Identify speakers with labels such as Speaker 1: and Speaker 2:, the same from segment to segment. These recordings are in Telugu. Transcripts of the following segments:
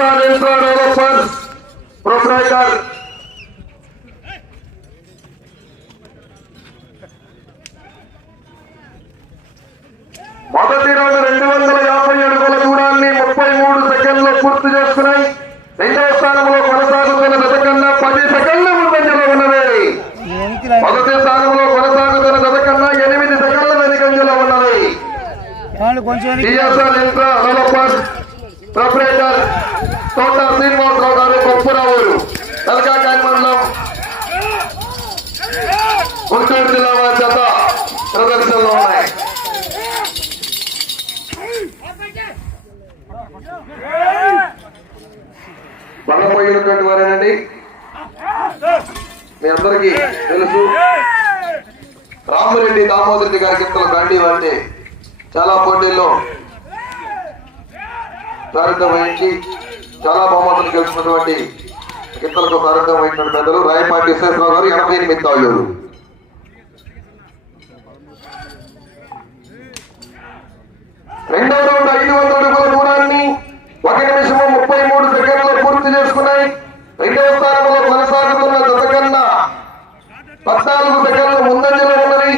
Speaker 1: టిఎస్ఆర్ ఇన్ఫ్రా డెవలపర్స్ ప్రొపరేటర్ మొదటి రోజు రెండు వందల యాభై అడుగుల దూరాన్ని ముప్పై మూడు సెకండ్లు పూర్తి చేసుకున్నాయి రెండవ స్థానంలో కొనసాగుతున్న గత కన్నా పది సెకండ్లు ముందంజలో ఉన్నది మొదటి స్థానంలో కొనసాగుతున్న గత కన్నా ఎనిమిది సెకండ్ల వెనుకంజలో ఉన్నది టిఎస్ఆర్ ఇన్ఫ్రా డెవలపర్స్ తోట శ్రీనివాసరావు గారు కొప్పురావు తలకాకాయ మండలం గుంటూరు జిల్లా వారి చేత ప్రదర్శనలో ఉన్నాయి. బండపోయినటువంటి వారేనండి. మీ అందరికీ తెలుసు రామరెడ్డి దామోదరెడ్డి గారి కింద గాంధీ అంటే చాలా పోటీల్లో ప్రారంభం చాలా బహుమతులు గెలిచినటువంటి ఇతరులకు ప్రారంభం వహించిన పెద్దలు రాయపాటి విశ్వేశ్వరరావు గారు ఎనభై ఎనిమిది తాజులు రెండవ రౌండ్ ఐదు వందల అడుగుల దూరాన్ని ఒక నిమిషము ముప్పై మూడు సెకండ్లు పూర్తి చేసుకున్నాయి. రెండవ స్థానంలో కొనసాగుతున్న జత కన్నా పద్నాలుగు సెకండ్లు ముందంజలో ఉన్నది.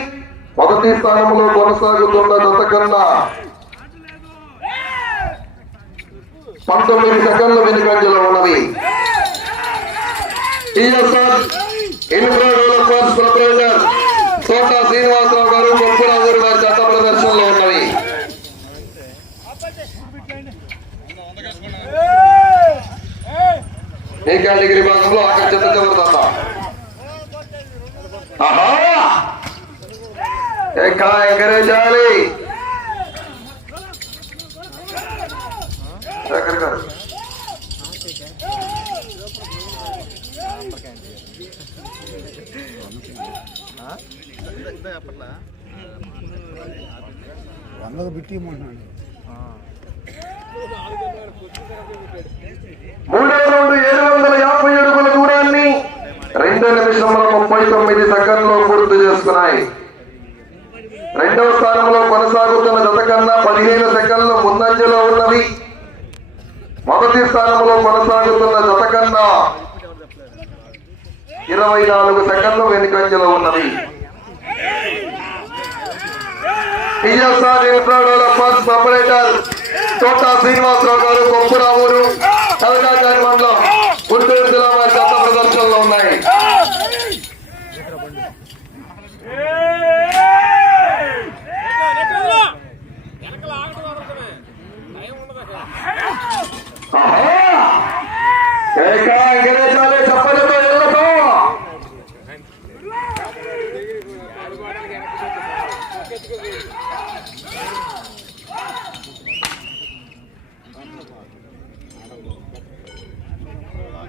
Speaker 1: మొదటి స్థానంలో కొనసాగుతున్న జత కన్నా పంతొమ్మిది సెకండ్ల వెనుకంజలో ఉన్నది TSR infra developers proprietor Thota Srinivasarao గారు కొప్పురావు గారు వారి జత ప్రదర్శనలో ఉన్నవి. ఈ కేటగిరీ లో అక్కడ చిన్న చివరి ఆహా ఎక్కడ ఎంకరేజ్ చేయాలి శేఖర్ గారు.
Speaker 2: వందకు బిట్టి
Speaker 1: మూడవ రౌండ్ ఏడు వందల యాభై అడుగుల దూరాన్ని రెండు నిమిషముల ముప్పై తొమ్మిది సెకండ్లో పూర్తి చేసుకున్నాయి రెండవ స్థానంలో కొనసాగుతున్న జత కన్నా పదిహేను సెకండ్లు ముందంజలో ఉన్నది మొదటి స్థానంలో కొనసాగుతున్న జత కన్నా ఇరవై నాలుగు సెకండ్లు వెనుకంజలో ఉన్నది. టిఎస్ఆర్ ఇన్ఫ్రా డెవలపర్స్ ఆపరేటర్ తోట శ్రీనివాసరావు గారు కొప్పురావు కలకాకాని మండలం గుంటూరు జిల్లా వారి చెత్త ప్రదర్శనలో ఉన్నాయి ఆహా! ఏక ఎంకరేజాలి చప్పలతో ఎల్లతో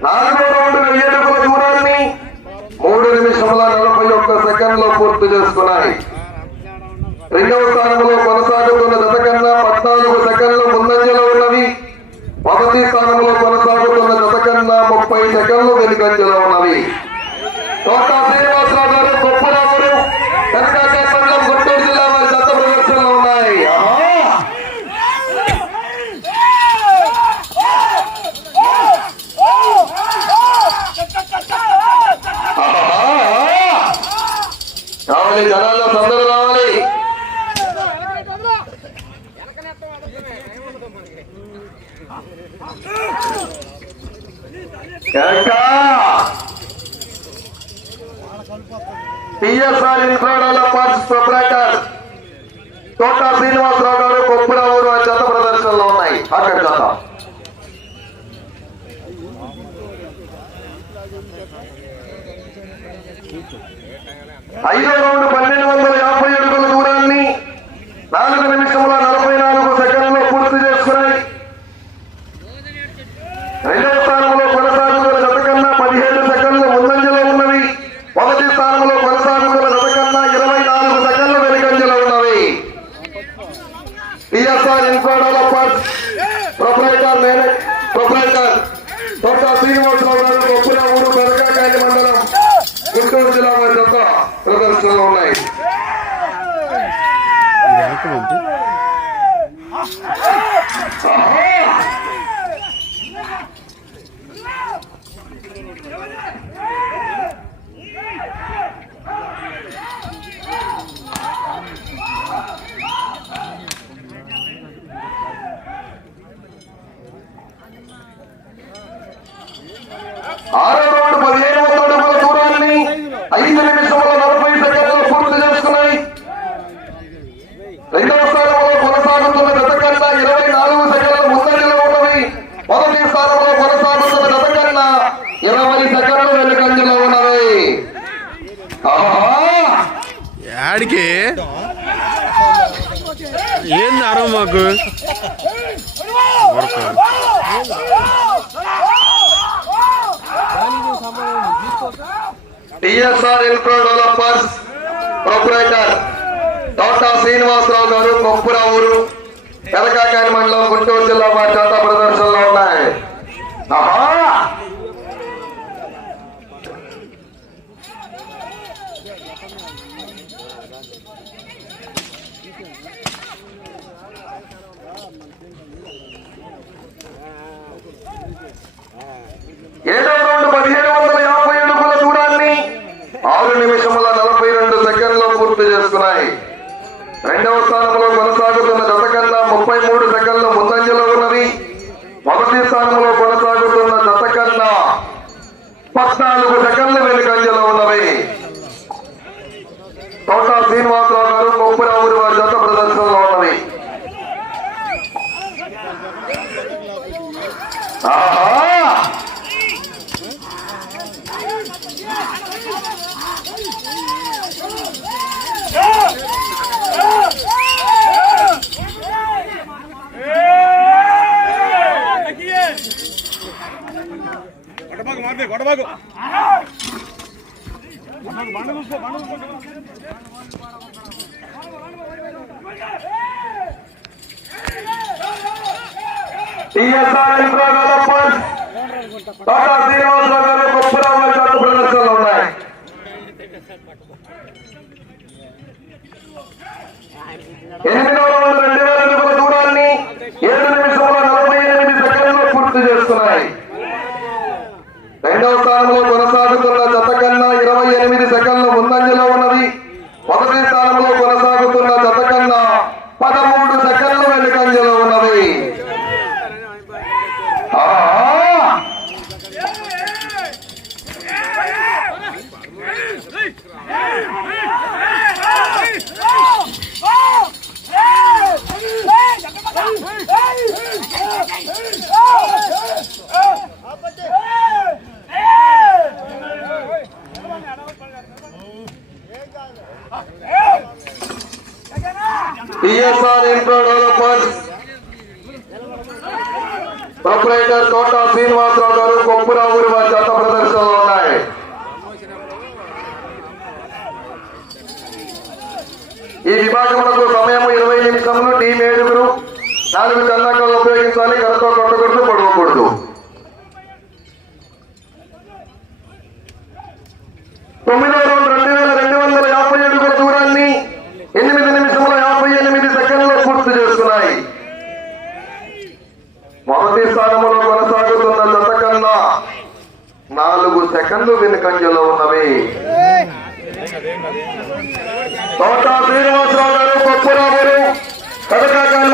Speaker 1: నాలుగో రౌండ్ వెయ్యి దూరాన్ని మూడు నిమిషముల నలభై ఒక్క సెకండ్లో పూర్తి చేసుకున్నాయి రెండవ స్థానంలో కొనసాగుతున్న జత కన్నా పద్నాలుగు సెకండ్లు ముందంజలో ఉన్నవి మొదటి స్థానంలో కొనసాగుతున్న జత కన్నా ముప్పై సెకండ్లు వెనుకంజలో ఉన్నవి టోటల్ తొమ్మిది గణాల్లో తొందరగా రావాలి. శ్రీనివాసరావు గారు కొప్పురావు ఆ చెత్త ప్రదర్శనలో ఉన్నాయి. అక్కడ చెత్త ఐదో రౌండ్ పన్నెండు వందల టిఎస్ఆర్ ఎలక్ట్రో డెవలపర్స్ ప్రొపరేటర్ డాక్టా శ్రీనివాసరావు గారు కొప్పురావూరు పెదకాకాని మండలం గుంటూరు జిల్లా వారి ప్రదర్శనలో ఉన్నాయి. ఈఎస్ఆర్ ఇంకో తొమ్మిది వందల ముప్పై కర్రలు ఉపయోగించాలి కర్రతో కొట్టకూడదు పడవకూడదు. రెండు వేల రెండు వందల యాభై అడుగుల దూరాన్ని ఎనిమిది యాభై ఎనిమిది సెకండ్లో పూర్తి చేస్తున్నాయి. మొదటి స్థానంలో కొనసాగుతున్న జత కన్నా నాలుగు సెకండ్లు వెనుకంజలో ఉన్నవి. తోట శ్రీనివాసరావు గారు పప్పురావు గారు కథకాకాండ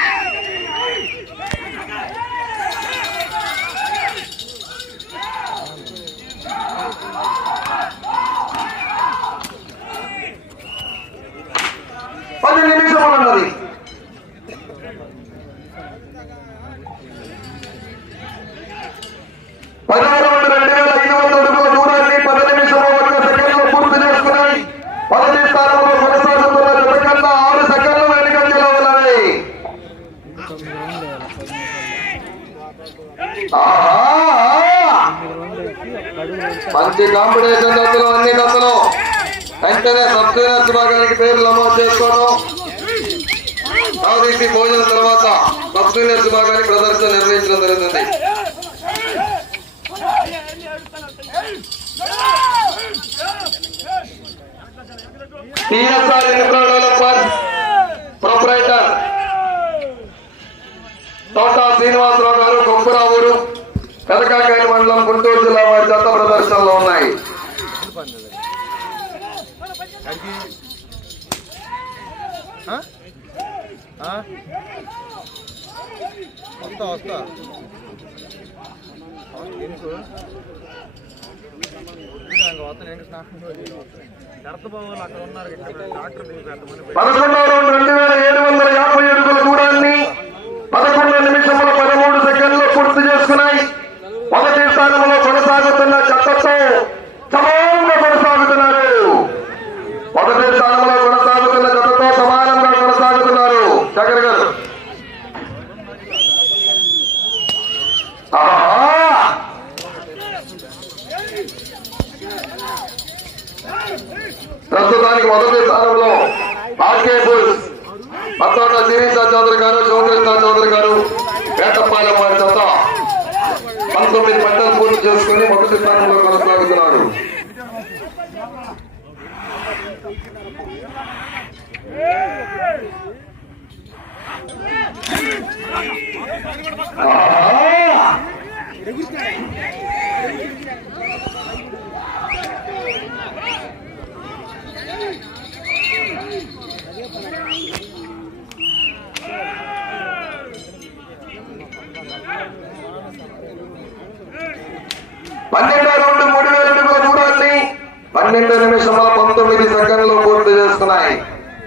Speaker 1: మంచి కాంపిటీషన్ దశలో అన్ని దశలో. వెంటనే సబ్సిడీస్ భాగానికి పేరు నమోదు చేసుకోవడం సాధించి భోజనం తర్వాత సబ్సిడీస్ భాగానికి ప్రదర్శన నిర్వహించడం జరుగుతుంది. TSR infra developer proprietor. Thota Srinivasarao garu గొప్పరావురు కనకాకాయ మండలం గుంటూరు జిల్లా వారి చెత్త ప్రదర్శనలో ఉన్నాయి
Speaker 3: వస్తా వస్తా ఎందుకు వస్తాను ఎందుకు స్నానం కడత బాబు అక్కడ ఉన్నారు ఇక్కడ డాక్టర్ దిగిపోతామని
Speaker 1: పదకొండవ రౌండ్ రెండు వేల ఏడు వందల యాభై అడుగుల దూరాన్ని పదకొండు నిమిషముల పదమూడు సెకండ్లు పూర్తి చేసుకున్నాయి. మొదటి స్థానంలో కొనసాగుతున్న చెత్తతో మొదటి స్థానంలో ఆర్కే బుల్స్ పత్తోట శిరీష చౌదరి గారు శివకృష్ణ చౌదరి గారు వేటపాలెం వారి చేత పంతొమ్మిది పంటలు పూర్తి చేసుకుని మొదటి స్థానంలో కొనసాగుతున్నారు ఆహా! పన్నెండో రౌండ్ మూడు వేల అడుగుల దూరాన్ని పన్నెండు నిమిషముల పంతొమ్మిది సెకండ్లు పూర్తి చేస్తున్నాయి.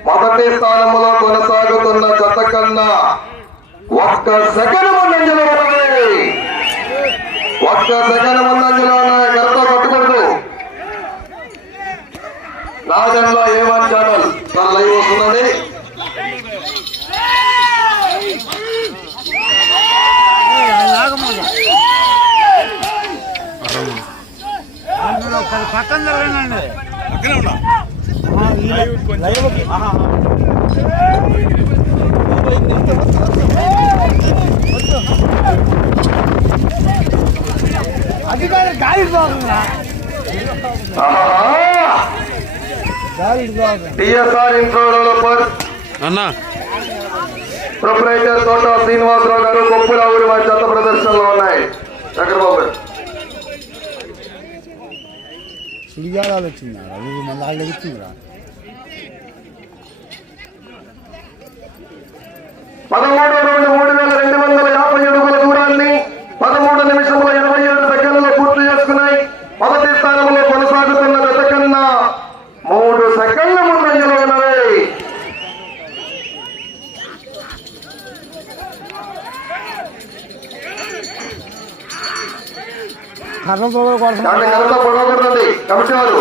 Speaker 1: మొదటి స్థానంలో కొనసాగుతున్న జత కన్నా ఒక్క సెకండ్ ముందంజలో ఉన్నది. ఒక్క సెకండ్ ముందంజలో ఉన్నాయి గడతో కొట్టకూడదు నాగంలో ఏమన్ ఛానల్
Speaker 3: పక్కన జరగండి
Speaker 2: పక్కనే ఉన్నా
Speaker 3: అది కాదు గాలి బాగుందా గాలి బాగుంది
Speaker 1: టిఎస్ఆర్ ఇంట్రో డెవలపర్
Speaker 4: అన్నా
Speaker 1: ప్రొపరైటర్ తోట శ్రీనివాసరావు గారు గొప్పరావుడి వారి చెత్త ప్రదర్శనలో ఉన్నాయి చక్రబాబు గారు
Speaker 3: సుడిగాడాలు వచ్చిందా అది మళ్ళీ వాళ్ళు వచ్చిందిరా
Speaker 1: పదమూడు రెండు మూడు వేల రెండు వందల యాభై అడుగుల దూరాన్ని పదమూడు నిమిషముల ఇరవై ఏడు సెకండ్లు పూర్తి చేసుకున్నాయి. మొదటి స్థానంలో కొనసాగుతున్న జత కన్నా మూడు సెకండ్ల ముందంజలో ఉన్నవి.
Speaker 3: కర్ర పొగలు
Speaker 1: వారు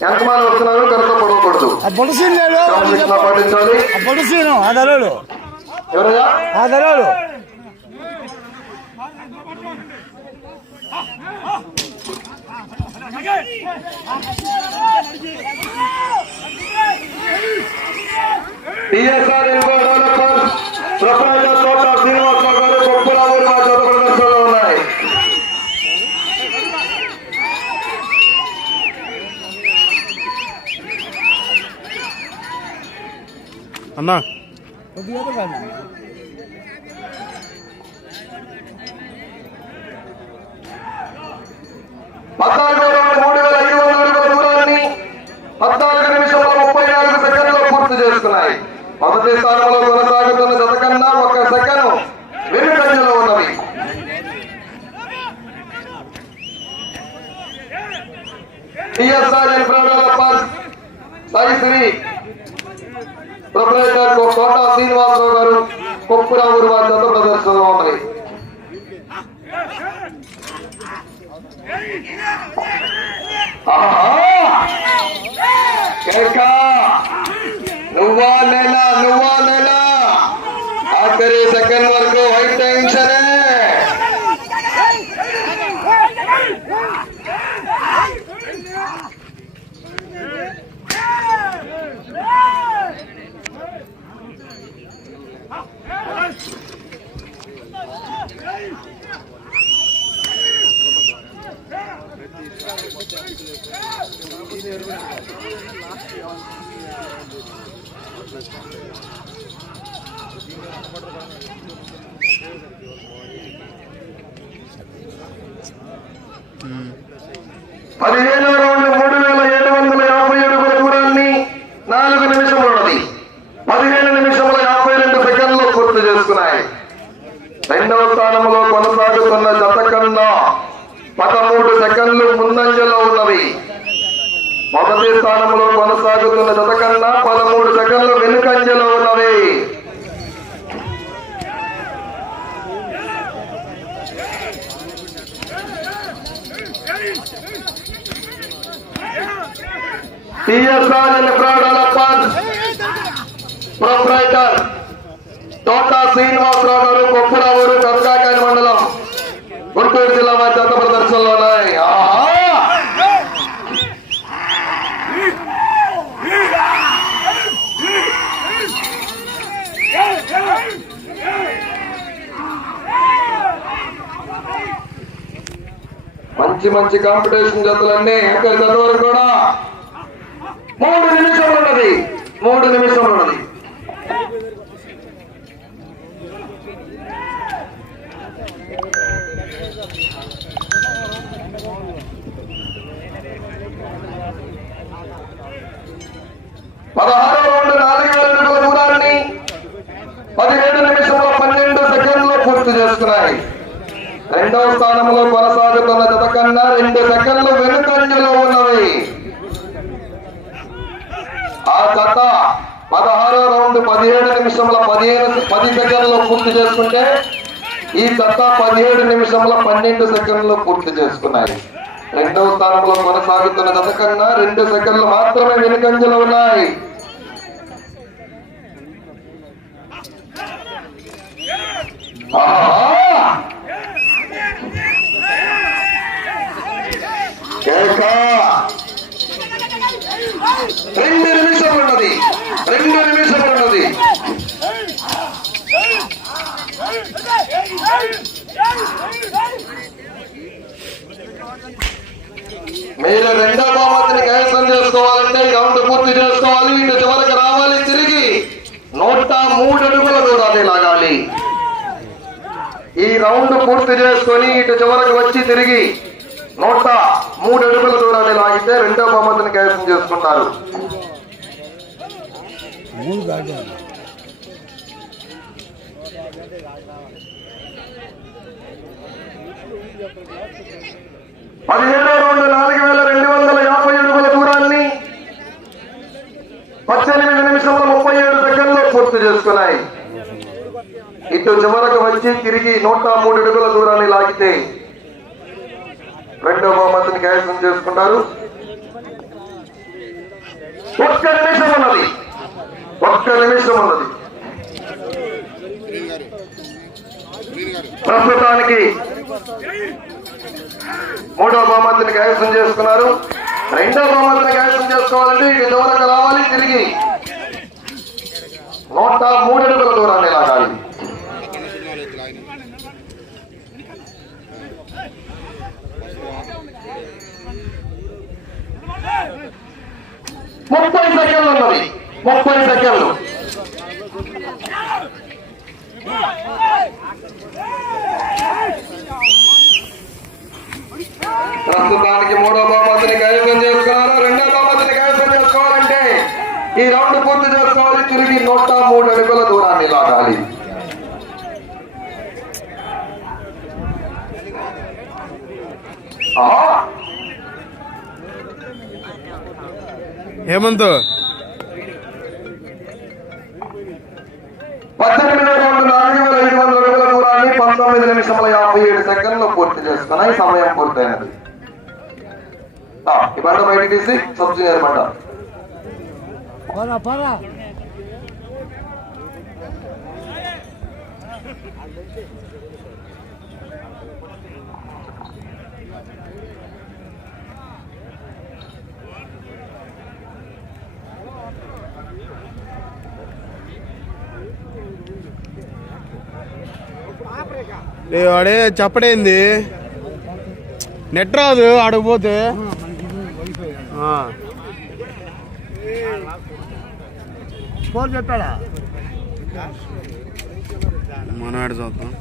Speaker 1: వెనకమాల వస్తున్నారు కరెంట్ పొడవకూడదు. క్రమశిక్షణ పాటించాలి ఎవరయ్యా? డెవలపర్ ప్రొపరైటర్ తోట శ్రీనివాసరావు గారు గొప్పరావు మా జత ప్రదర్శనలో ఉన్నాయి
Speaker 4: అన్నా
Speaker 3: కొద్దిగా కాదు
Speaker 1: పద్నాలుగో రౌండ్ మూడు వేల ఐదు వందల అడుగుల దూరాన్ని పద్నాలుగు నిమిషంలో ముప్పై నాలుగు సెకండ్లో పూర్తి చేసుకున్నాయి మొదటి స్థానంలో కొనసాగుతున్న జత కన్నా ఒక సెకండ్ వెనుకంజలో ఉన్నవి టిఎస్ఆర్ పాస్ సాయి ప్రొపరేటర్ కోట శ్రీనివాసరావు గారు కొప్పురావురు వారి జత ప్రదర్శనలో ఉన్నాయి ఆహా! కేకా నువ్వా నేనా నువ్వా నేనా ఆఖరి సెకండ్ వరకు వైట్ టెన్షనే పదిహేను రౌండ్ మూడు వేల ఏడు వందల యాభై అడుగుల దూరాన్ని నాలుగు నిమిషములున్నది పదిహేను నిమిషముల యాభై రెండు సెకండ్లు పూర్తి చేసుకున్నాయి రెండవ స్థానంలో కొనసాగుతున్న జత కన్నా పదమూడు సెకండ్లు ముందంజలో ఉన్నవి మొదటి స్థానంలో కొనసాగుతున్న జత కన్నా పదమూడు సెకండ్లు వెనుకంజలో ఉన్నవి. ప్రొప్రైటర్ తోట శ్రీనివాసరావు గారు కొప్పురావురు కనకాకాని మండలం. గుంటూరు జిల్లా వారి జత ప్రదర్శనలో ఉన్నాయి ఆహా! మంచి మంచి కాంపిటీషన్ జతలన్నీ ఇంకా చదువు కూడా. మూడు నిమిషం ఉన్నది మూడు నిమిషం ఉన్నది పదహారో రెండు నాలుగు వేల దూరాన్ని పదిహేడు నిమిషంలో పన్నెండు సెకండ్లో పూర్తి చేస్తున్నాయి. రెండవ స్థానంలో కొనసాగుతున్న జత కన్నా రెండు సెకండ్లు వెనుకంజలో ఉన్నవి. ఆ జత పదహారో రౌండ్ పదిహేడు నిమిషంలో పదిహేను పది సెకండ్లో పూర్తి చేసుకుంటే ఈ జత పదిహేడు నిమిషంలో పన్నెండు సెకండ్లు పూర్తి చేసుకున్నాయి. రెండవ స్థానంలో కొనసాగుతున్న జత కన్నా రెండు సెకండ్లు మాత్రమే వెనుకంజలో ఉన్నాయి. ఆహా! కేక! రెండు నిమిషం ఉన్నది. రెండు నిమిషం ఉన్నది. మీరు రెండో బహుమతిని కైవసం చేసుకోవాలంటే ఈ రౌండ్ పూర్తి చేసుకోవాలి. ఇటు చివరికి రావాలి. తిరిగి నూట మూడు అడుగుల దూరాన్ని లాగాలి. ఈ రౌండ్ పూర్తి చేసుకొని ఇటు చివరికి వచ్చి తిరిగి నూట మూడు అడుగుల దూరాన్ని లాగితే రెండో బహుమతిని కైవసం చేసుకుంటారు. పదిహేడు రెండు నాలుగు వేల రెండు వందల యాభై అడుగుల దూరాన్ని పద్దెనిమిది నిమిషముల ముప్పై ఏడు సెకండ్లో పూర్తి చేసుకున్నాయి. ఇటు చివరకు వచ్చి తిరిగి నూట మూడు అడుగుల దూరాన్ని లాగితే రెండో బహుమతిని కైవసం చేసుకుంటారు. ఒక్క నిమిషం ఉన్నది. ఒక్క నిమిషం ఉన్నది. ప్రస్తుతానికి మూడో బహుమతిని కైవసం చేసుకున్నారు. రెండో బహుమతిని కైవసం చేసుకోవాలంటే ఇక దూరంగా రావాలి తిరిగి. నూట మూడు అడుగుల దూరాన్ని లాగాలి. ముప్పై సెకండ్లు ఉన్నది. ముప్పై సెకండ్లు. ప్రస్తుతానికి మూడో
Speaker 4: బహుమతిని
Speaker 1: కైవసం చేసుకున్నారు రెండో బహుమతిని కైవసం చేసుకోవాలంటే ఈ రౌండ్ పూర్తి చేసుకోవాలి. తిరిగి నూట మూడు అడుగుల దూరాన్ని లాగాలి. ఆహా! హేమంత్. పంతొమ్మిది నిమిషముల యాభై ఏడు సెకండ్లు పూర్తి చేసుకున్నాయి. సమయం పూర్తయినది. ఈ బండ బయట తీసి సబ్ జూనియర్ Thank
Speaker 4: you. వాడే చెప్పడేంది? నెట్ రాదు ఆడకు పోతే. ఆ.
Speaker 3: ఫోన్ చెప్పాడా?
Speaker 4: మనం ఆడ చూద్దాం.